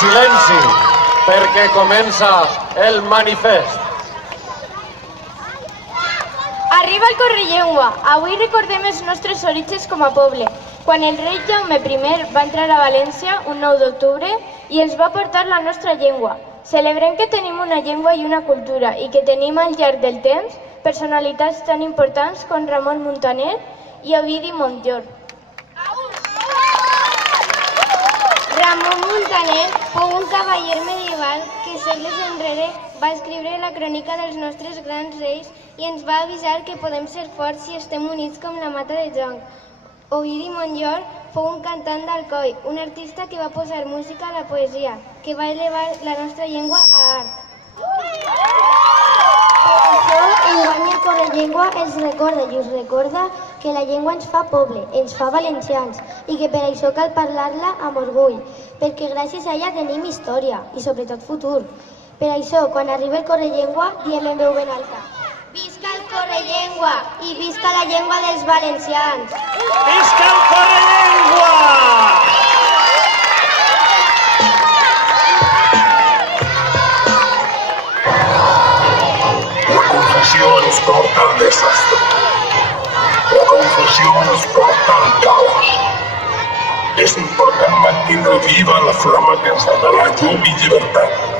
silenci, perquè comença el manifest. Arriba el Correllengua. Avui recordem els nostres orígens com a poble. Quan el rei Jaume I va entrar a València un 9 d'octubre i ens va portar la nostra llengua. Celebrem que tenim una llengua i una cultura i que tenim al llarg del temps personalitats tan importants com Ramon Muntaner i Ovidi Montllor. Ramon Muntaner fou un cavaller medieval que segles enrere va escriure la crònica dels nostres grans reis i ens va avisar que podem ser forts si estem units com la mata de jonc. Ovidi Montllor fou un cantant d'Alcoi, un artista que va posar música a la poesia, que va elevar la nostra llengua a art. Per això, enguany el Correllengua ens recorda i us recorda que la llengua ens fa poble, ens fa valencians, i que per això cal parlar-la amb orgull, perquè gràcies a ella tenim història i sobretot futur. Per això, quan arriba el Correllengua, diem en veu ben alta: visca el Correllengua i visca la llengua dels valencians! Visca el Correllengua! La confusió ens porta al desastre. La confusió ens porta al caos. És important mantenir viva la flama que ens donarà llum i llibertat.